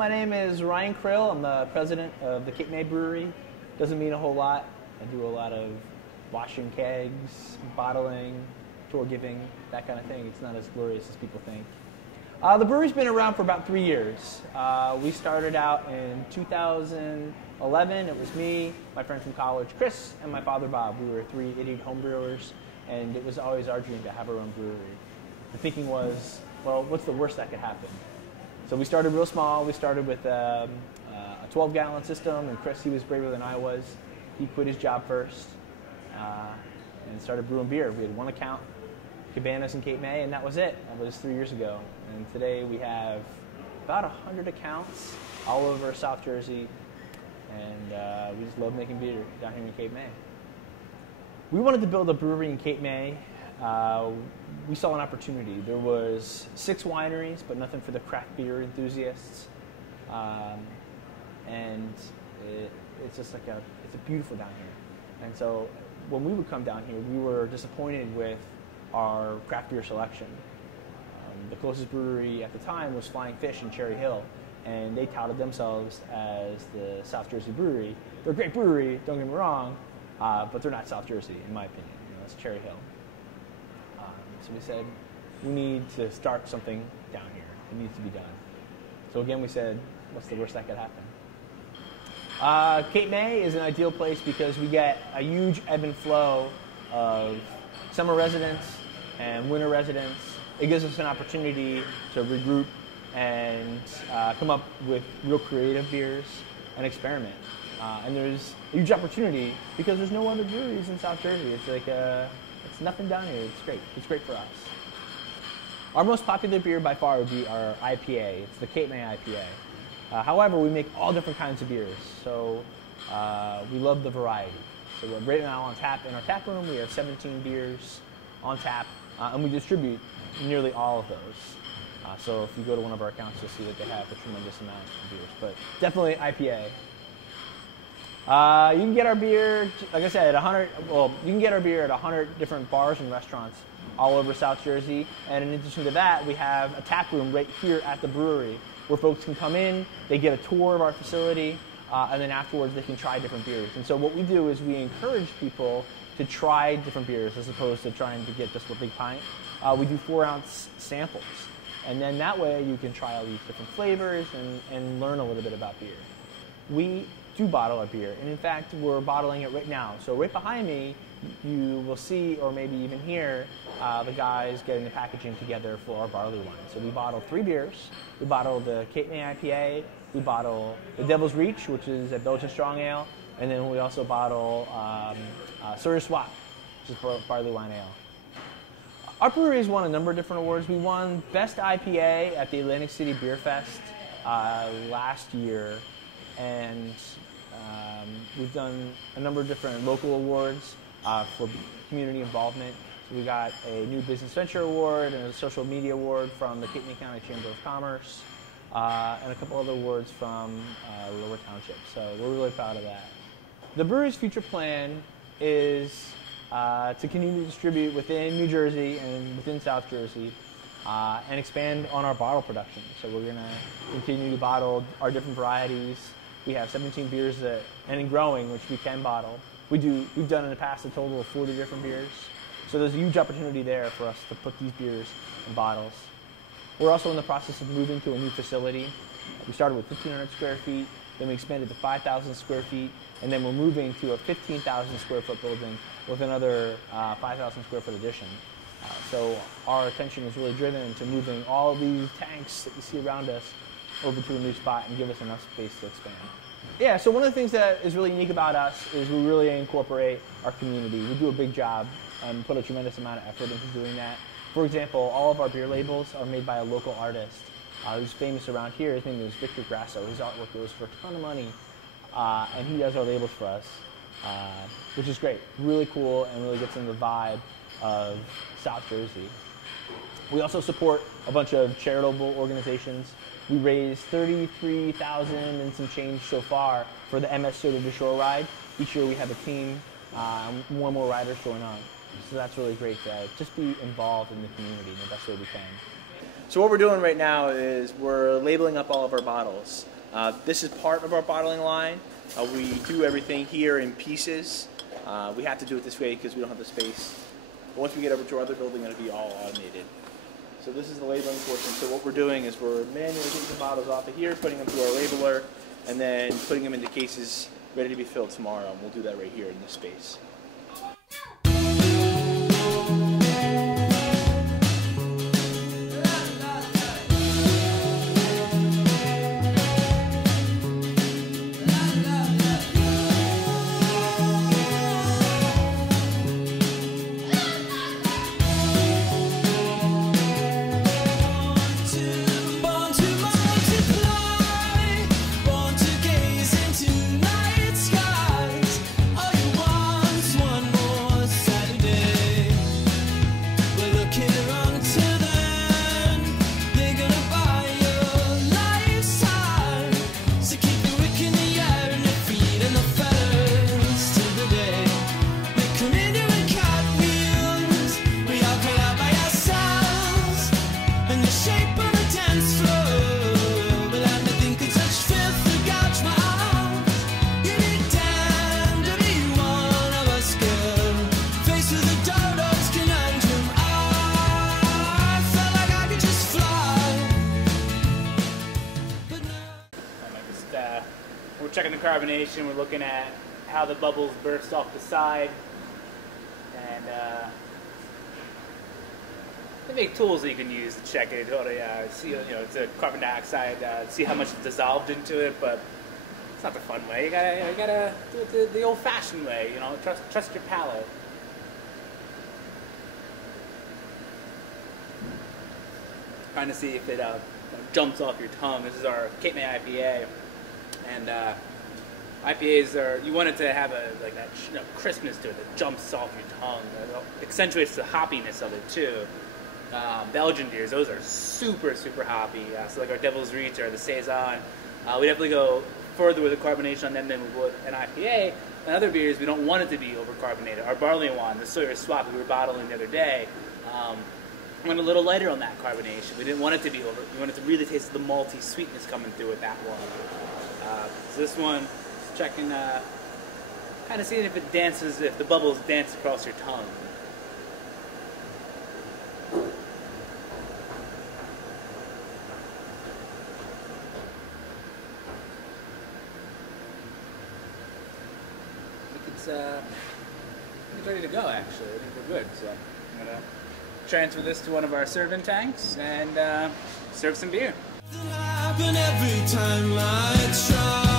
my name is Ryan Krill. I'm the president of the Cape May Brewery. Doesn't mean a whole lot. I do a lot of washing kegs, bottling, tour giving, that kind of thing. It's not as glorious as people think. The brewery's been around for about 3 years. We started out in 2011. It was me, my friend from college, Chris, and my father, Bob. We were 3 idiot homebrewers, and it was always our dream to have our own brewery. The thinking was, well, what's the worst that could happen? So we started real small. We started with a 12-gallon system, and Chris, he was braver than I was. He quit his job first and started brewing beer. We had one account, Cabanas in Cape May, and that was it. That was 3 years ago. And today we have about 100 accounts all over South Jersey, and we just love making beer down here in Cape May. We wanted to build a brewery in Cape May. We saw an opportunity. There was 6 wineries, but nothing for the craft beer enthusiasts. And it's just like it's beautiful down here. And so when we would come down here, we were disappointed with our craft beer selection. The closest brewery at the time was Flying Fish in Cherry Hill, and they touted themselves as the South Jersey brewery. They're a great brewery, don't get me wrong, but they're not South Jersey, in my opinion. It's Cherry Hill. So we said, we need to start something down here. It needs to be done. So again, we said, what's the worst that could happen? Cape May is an ideal place because we get a huge ebb and flow of summer residents and winter residents. It gives us an opportunity to regroup and come up with real creative beers and experiment. And there's a huge opportunity because there's no other breweries in South Jersey. It's like it's nothing down here. It's great. It's great for us. Our most popular beer by far would be our IPA. It's the Cape May IPA. However, we make all different kinds of beers, so we love the variety. So right now on tap in our tap room, we have 17 beers on tap, and we distribute nearly all of those. So if you go to one of our accounts, you'll see that they have a tremendous amount of beers, but definitely IPA. You can get our beer, like I said, at 100. Well, you can get our beer at 100 different bars and restaurants all over South Jersey. And in addition to that, we have a tap room right here at the brewery where folks can come in, they get a tour of our facility, and then afterwards they can try different beers. And so what we do is we encourage people to try different beers as opposed to trying to get just a big pint. We do 4-ounce samples, and then that way you can try all these different flavors and learn a little bit about beer. We do bottle our beer, and in fact we're bottling it right now. So right behind me you will see, or maybe even hear, the guys getting the packaging together for our barley wine. So we bottle 3 beers. We bottle the Cape May IPA, we bottle the Devil's Reach, which is a Belgian strong ale, and then we also bottle Sawyer Swap, which is barley wine ale. Our brewery has won a number of different awards. We won Best IPA at the Atlantic City Beer Fest last year, and we've done a number of different local awards for community involvement. So we got a New Business Venture Award and a Social Media Award from the Cape May County Chamber of Commerce, and a couple other awards from Lower Township. So we're really proud of that. The brewery's future plan is to continue to distribute within New Jersey and within South Jersey, and expand on our bottle production. So we're going to continue to bottle our different varieties. We have 17 beers and growing, which we can bottle. We've done in the past a total of 40 different beers. So there's a huge opportunity there for us to put these beers in bottles. We're also in the process of moving to a new facility. We started with 1,500 square feet, then we expanded to 5,000 square feet, and then we're moving to a 15,000 square foot building with another 5,000 square foot addition. So our attention is really driven to moving all these tanks that you see around us over to a new spot and give us enough space to expand. Yeah, so one of the things that is really unique about us is we really incorporate our community. We do a big job and put a tremendous amount of effort into doing that. For example, all of our beer labels are made by a local artist who's famous around here. His name is Victor Grasso. His artwork goes for a ton of money, and he does our labels for us, which is great. Really cool and really gets in the vibe of South Jersey. We also support a bunch of charitable organizations. We raised $33,000 and some change so far for the MS Soda to Shore ride. Each year we have a team, more and more riders join on. So that's really great to just be involved in the community in the best way we can. So what we're doing right now is we're labeling up all of our bottles. This is part of our bottling line. We do everything here in pieces. We have to do it this way because we don't have the space. But once we get over to our other building, it'll be all automated. So this is the labeling portion. So what we're doing is we're manually taking the bottles off of here, putting them through our labeler, and then putting them into cases ready to be filled tomorrow. And we'll do that right here in this space. We're checking the carbonation, we're looking at how the bubbles burst off the side, and they make tools that you can use to check it, see, it's a carbon dioxide, see how much is dissolved into it, but it's not the fun way. You gotta do it the old-fashioned way, trust your palate. Trying to see if it jumps off your tongue. This is our Cape May IPA. And IPAs are, you want it to have that crispness to it that jumps off your tongue. It accentuates the hoppiness of it too. Belgian beers, those are super, super hoppy. So like our Devil's Reach or the Saison, we definitely go further with the carbonation on them than we would an IPA. And other beers, we don't want it to be overcarbonated. Our barley wine, the Sawyer Swap we were bottling the other day, went a little lighter on that carbonation. We didn't want it to be over. We wanted to really taste the malty sweetness coming through with that one. So this one, checking, kind of seeing if it dances, if the bubbles dance across your tongue. I think it's ready to go, actually. I think we're good. So I'm going to transfer this to one of our serving tanks and serve some beer. Every time I try